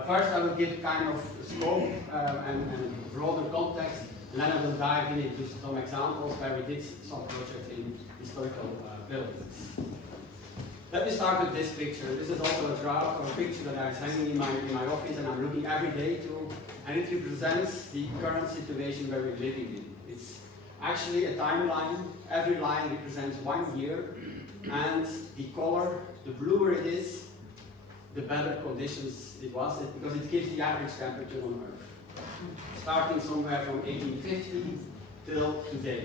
First, I will give kind of scope and broader context, and then I will dive into some examples where we did some projects in historical buildings. Let me start with this picture. This is also a draft or a picture that I was hanging in my office, and I'm looking every day to, and it represents the current situation where we're living in. It's actually a timeline. Every line represents 1 year, and the color, the bluer it is, the better conditions it was, because it gives the average temperature on Earth. Starting somewhere from 1850 till today.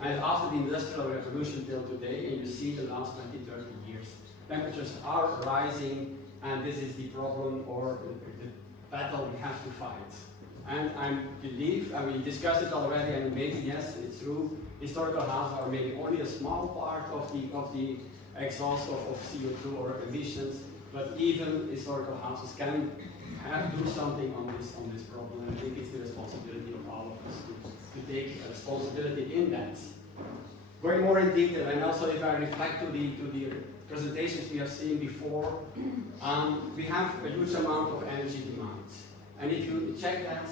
And after the Industrial Revolution till today, and you see the last 20, 30 years, temperatures are rising, and this is the problem or the battle we have to fight. And I believe, and we discussed it already, and maybe yes, it's true, historical houses are maybe only a small part of the exhaust of CO2 or emissions, but even historical houses can do something on this problem, and I think it's the responsibility of all of us to take responsibility in that. Going more in detail, and also if I reflect to the presentations we have seen before, we have a huge amount of energy demand. And if you check that,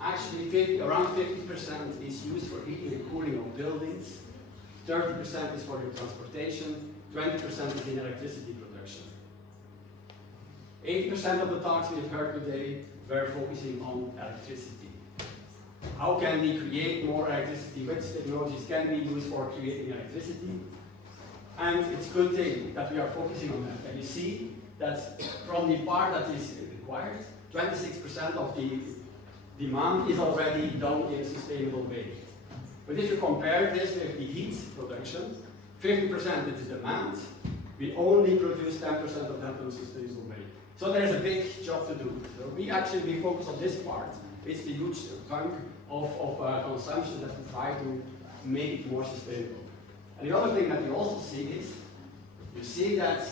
actually around 50% is used for heating and cooling of buildings, 30% is for your transportation, 20% is in electricity production. 80% of the talks we've heard today were focusing on electricity. How can we create more electricity? Which technologies can we use for creating electricity? And it's a good thing that we are focusing on that. And you see that from the part that is required, 26% of the demand is already done in a sustainable way. But if you compare this with the heat production, 50% is demand. We only produce 10% of that in a sustainable way. So there's a big job to do. So we focus on this part. It's the huge chunk of consumption that we try to make it more sustainable. And the other thing that you also see is, you see that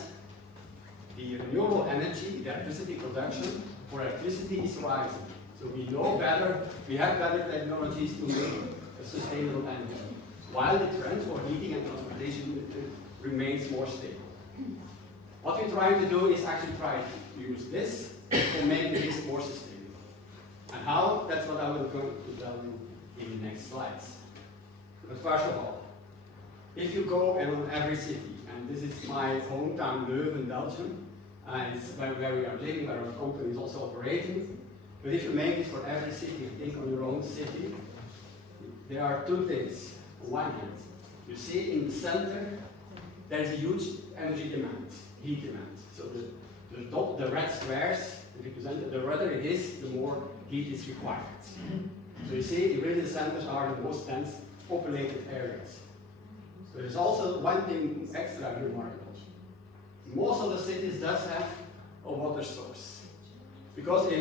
the renewable energy, the electricity production for electricity is rising. So we know better, we have better technologies to make a sustainable energy, while the trend for heating and transportation remains more stable. What we're trying to do is actually try to use this to make this more sustainable. And how? That's what I will go to tell you in the next slides. But first of all, if you go in every city, and this is my hometown Leuven, Belgium, it's where we are living, where our company is also operating. But if you make it for every city, think on your own city, there are two things. On one hand, you see in the center, there's a huge energy demand, heat demand. So the red squares represent, the redder it is, the more heat is required. So you see, really the centers are the most dense populated areas. So there's also one thing extra remarkable. Most of the cities does have a water source. Because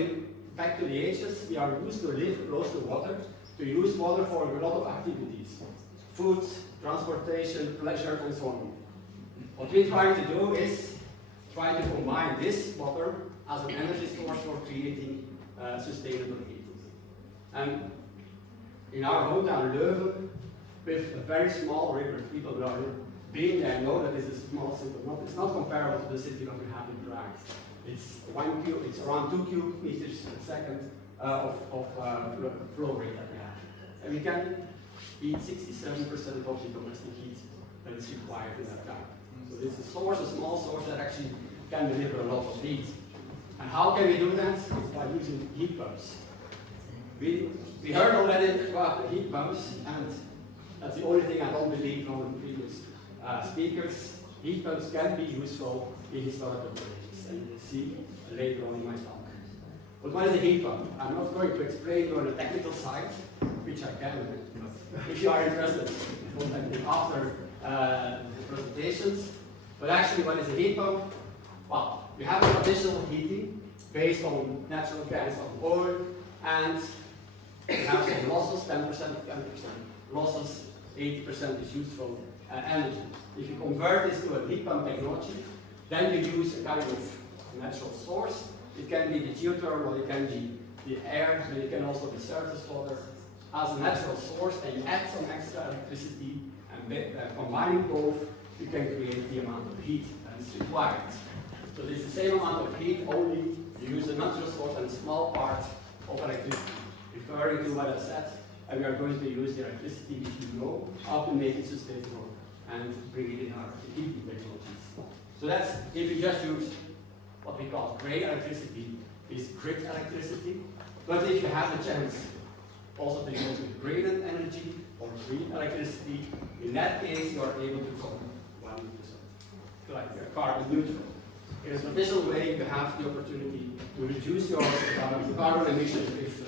back to the ages, we are used to live close to water, to use water for a lot of activities. Food, transportation, pleasure, and so on. What we're trying to do is try to combine this water as an energy source for creating sustainable heating. And in our hometown Leuven, with a very small river, people who are being there know that this is a small city. It's not comparable to the city that we have in Prague. It's around 2 cubic meters a second of flow rate that we have. And we can heat 67% of the domestic heat that is required in that time. So this is a small source that actually can deliver a lot of heat. And how can we do that? It's by using heat pumps. We heard already about the heat pumps, and that's the only thing I don't believe from the previous speakers. Heat pumps can be useful in historical buildings, and you'll see later on in my talk. But what is a heat pump? I'm not going to explain on the technical side, which I can, but if you are interested, after the presentations. But actually, what is a heat pump? Well, we have a traditional heating based on natural gas or oil, and we have some losses, 10%, 10%. Losses, 80% is useful energy. If you convert this to a heat pump technology, then you use a kind of natural source. It can be the geothermal, it can be the air, and it can also be surface water as a natural source, and you add some extra electricity, and combining both, you can create the amount of heat that is required. So it's the same amount of heat, only you use a natural source and a small part of electricity. Referring to what I said, and we are going to use the electricity which we know how to make it sustainable and bring it in our heating technologies. So that's, if you just use what we call gray electricity, is grid electricity. But if you have the chance also to use with graded energy or green electricity, in that case you are able to come 1%, like carbon neutral. In a traditional way, you have the opportunity to reduce your carbon emissions with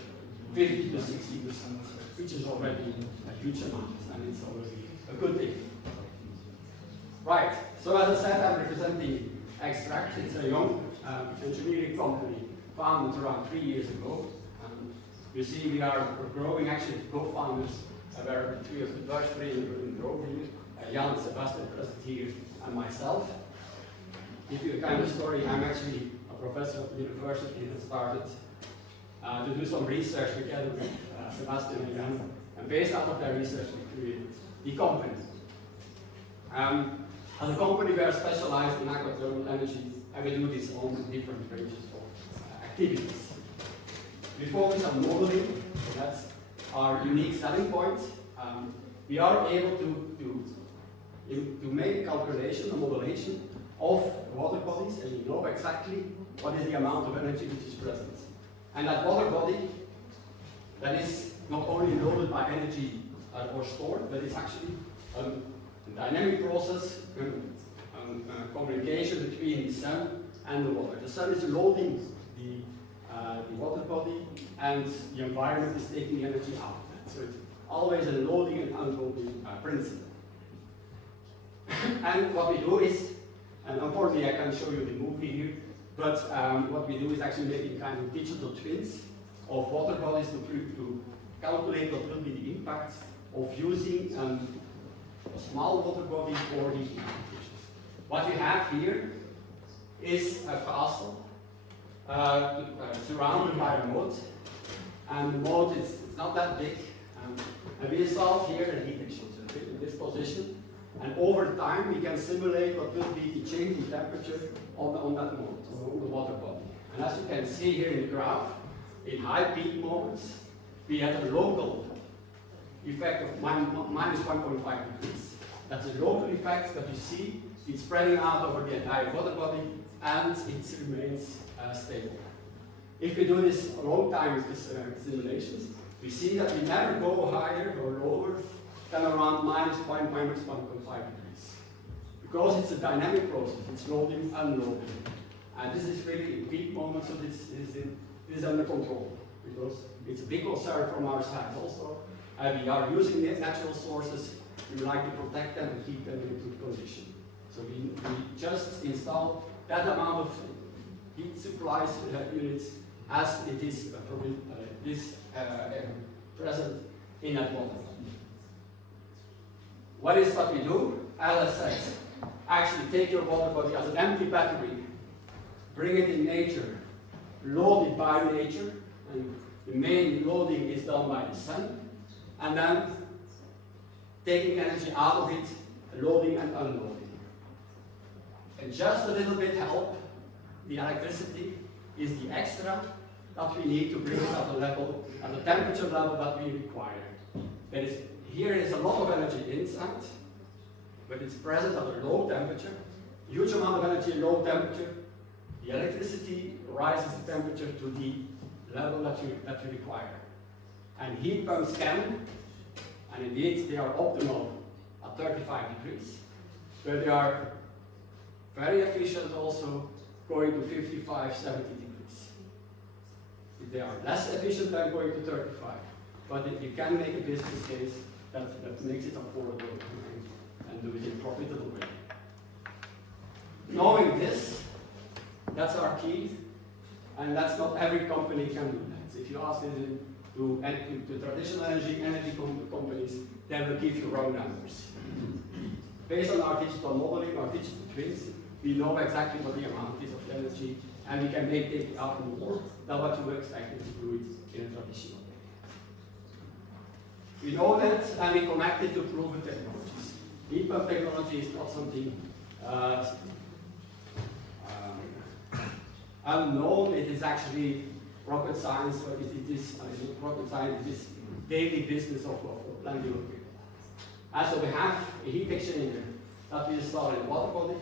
50 to 60%, which is already a huge amount, and it's already a good thing. Right, so as I said, I'm representing EXTRAQT. It's a young engineering company founded around 3 years ago. You see, we are growing. Actually, the co-founders were the three of the first three in growing. Jan, Sebastian, present here, and myself. Give you a kind of story. I'm actually a professor at the university and started to do some research together with Sebastian and Jan. And based out of that research, we created the company. As a company, we are specialized in aquathermal energy, and we do this on different ranges of activities. We focus on modeling, so that's our unique selling point. We are able to make a calculation, a modelation of water bodies, and we know exactly what is the amount of energy which is present. And that water body, that is not only loaded by energy or stored, but it's actually a dynamic process, communication between the sun and the water. The sun is loading the water body, and the environment is taking the energy out. So it's always a loading and unloading principle. And what we do is, and unfortunately I can't show you the movie here, but what we do is actually making kind of digital twins of water bodies to calculate what will be the impact of using a small water body for heating applications. What you have here is a castle surrounded by a moat, and the moat is not that big. And we installed here a heat exchanger in this position, and over time we can simulate what will be the change in temperature on that moat, on the water body. And as you can see here in the graph, in high peak moments, we had a local effect of minus 1.5 degrees. That's a local effect that you see. It's spreading out over the entire water body, and it remains stable. If we do this a long time with these simulations, we see that we never go higher or lower than around minus 1.5 degrees. Because it's a dynamic process, it's loading, unloading. And this is really a peak moment, so this is under control. Because it's a big concern from our side also. We are using the natural sources, we would like to protect them and keep them in good condition. So we just install that amount of heat supplies units as it is present in that water. What is what we do? As I said, actually take your water body as an empty battery, bring it in nature, load it by nature, and the main loading is done by the sun, and then taking energy out of it, loading and unloading. And just a little bit help, the electricity is the extra that we need to bring it at the level, at the temperature level that we require. Here is a lot of energy inside, but it's present at a low temperature, huge amount of energy at low temperature. The electricity rises the temperature to the level that you require. And heat pumps can, and indeed they are optimal at 35 degrees, but they are very efficient also going to 55, 70 degrees. They are less efficient than going to 35, but you can make a business case that makes it affordable and do it in a profitable way. Knowing this, that's our key, and that's not every company can do that. If you ask it to traditional energy companies, they will give you wrong numbers. Based on our digital modeling, our digital twins, we know exactly what the amount is of energy, and we can make it out more than what you were expecting to do it in a traditional way. We know that, and we connect it to proven technologies. Heat pump technology is not something unknown. It is actually rocket science, or it is rocket science. It is daily business of plenty of people. And so we have a heat exchanger that we install in the water body,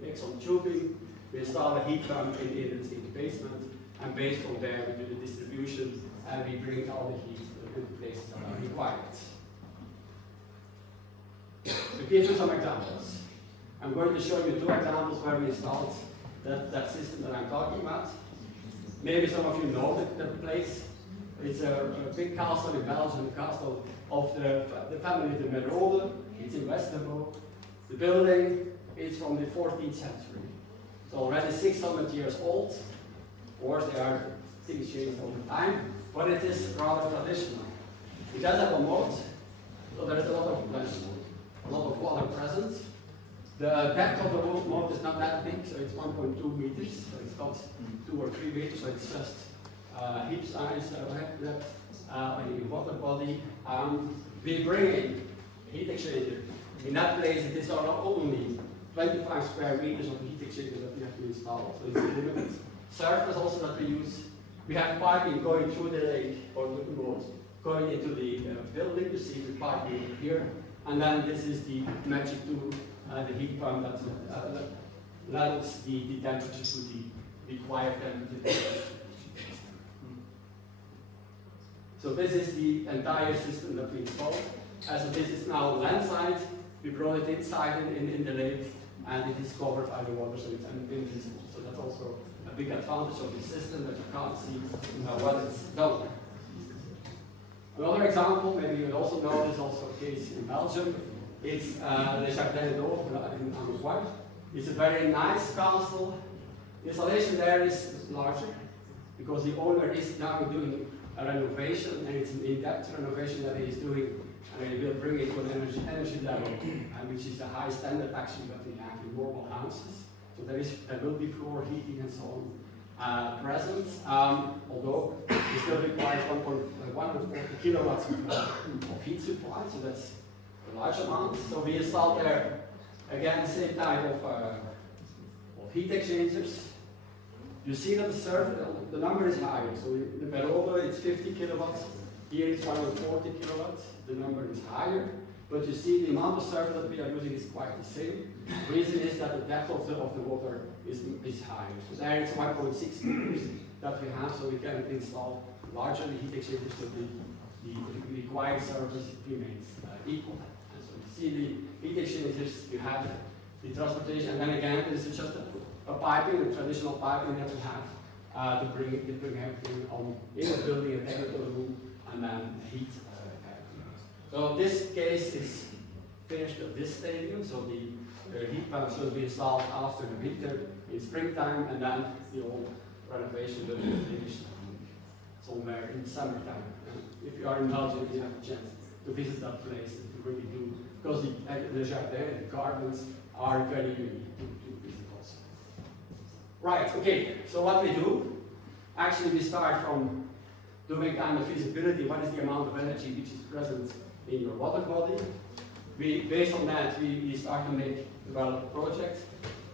make some tubing, we install a heat pump in the basement, and based on there we do the distribution and we bring all the heat to the places that are required. To give you some examples, I'm going to show you 2 examples where we installed that system that I'm talking about. Maybe some of you know the place. It's a big castle in Belgium, the castle of the family de Merode. It's in Westerlo. The building is from the 14th century. It's already 600 years old. Of course, there are things changed all the time, but it is rather traditional. It does have a moat, so there is a lot of water present. The depth of the moat is not that big, so it's 1.2 meters, so it's not 2 or 3 meters, so it's just hip size depth in the water body. We bring in heat exchanger. In that place, it is only 25 square meters of heat exchanger that we have to install, so it's a limited surface also that we use. We have piping going through the lake or the moat, going into the building. You see the piping here, and then this is the magic tool. The heat pump that levels the temperature to the required temperature. So this is the entire system that we installed. So this is now landside. We brought it inside in the lake, and it is covered by the water, so it's invisible. So that's also a big advantage of the system, that you can't see what it's done. Another example, maybe you also know, is also a case in Belgium. It's Le Jardin d'Eau in Angoisse. It's a very nice castle. The installation there is larger because the owner is now doing a renovation, and it's an in-depth renovation that he is doing, and he will bring it to an energy level, which is the high standard actually that we have in normal houses. So there will be floor heating and so on present, although it still requires 140 kilowatts of heat supply, so that's large amount. So we installed there again the same type of heat exchangers. You see that the number is higher. So in the Merode it's 50 kilowatts. Here it's 140 kilowatts. The number is higher, but you see the amount of surface that we are using is quite the same. The reason is that the depth of the water is higher. So there it's 1.6 meters that we have, so we can install larger heat exchangers, so the required surface remains equal. See the heat exchangers, you have the transportation, and then again, this is just a piping, a traditional piping that we have to bring everything on in the building, a technical room, and then heat. So this case is finished at this stadium, so the heat pumps will be installed after the winter in springtime, and then the whole renovation will be finished somewhere in summertime. If you are in Belgium, you have a chance to visit that place to really do. Because the jardin, the gardens are very unique to visit also. Right, okay, so what we do, actually we start from doing kind of feasibility, what is the amount of energy which is present in your water body. Based on that, we start to develop a project.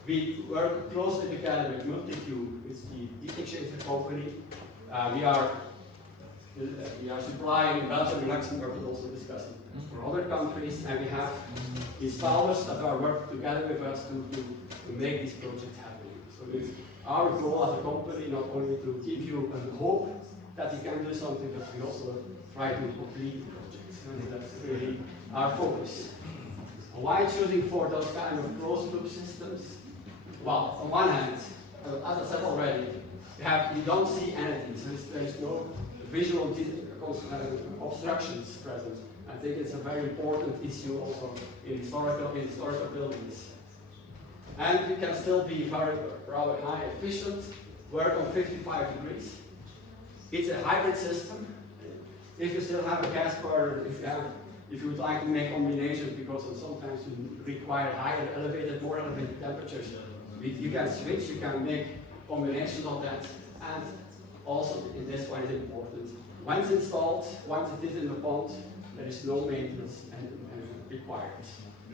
We work closely together with MultiQ, it's the heat exchanger company. We are supplying in Belgium and Luxembourg, but also discussing for other countries, and we have installers that are working together with us to make this project happen. So it's our goal as a company not only to give you a hope that you can do something, but we also try to complete the project. And that's really our focus. Why choosing for those kind of closed loop systems? Well, on one hand, as I said already, you don't see anything, so there's no visual obstructions present. I think it's a very important issue also in historical buildings. And you can still be rather high efficient, work on 55 degrees. It's a hybrid system. If you still have a gas burner, if you would like to make combinations, because sometimes you require more elevated temperatures, you can switch, you can make combinations of that. And also, in this one is important. Once installed, once it is in the pond, there is no maintenance required.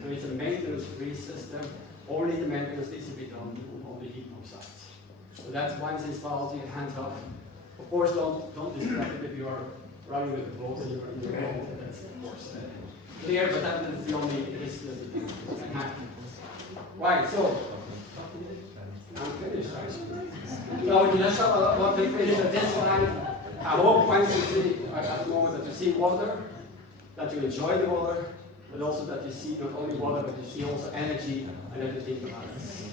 So it's a maintenance-free system. Only the maintenance needs to be done on the heat pump side. So that's once installed, you hands off. Of course, don't distract it if you are running with the boat and you're in your boat. That's of course clear, but that's the only risk that you can have. Right, so I'm finished actually. So we just want to finish at this line. I hope once you see at the moment that you see water, that you enjoy the water, but also that you see not only water, but you see also energy and everything around us.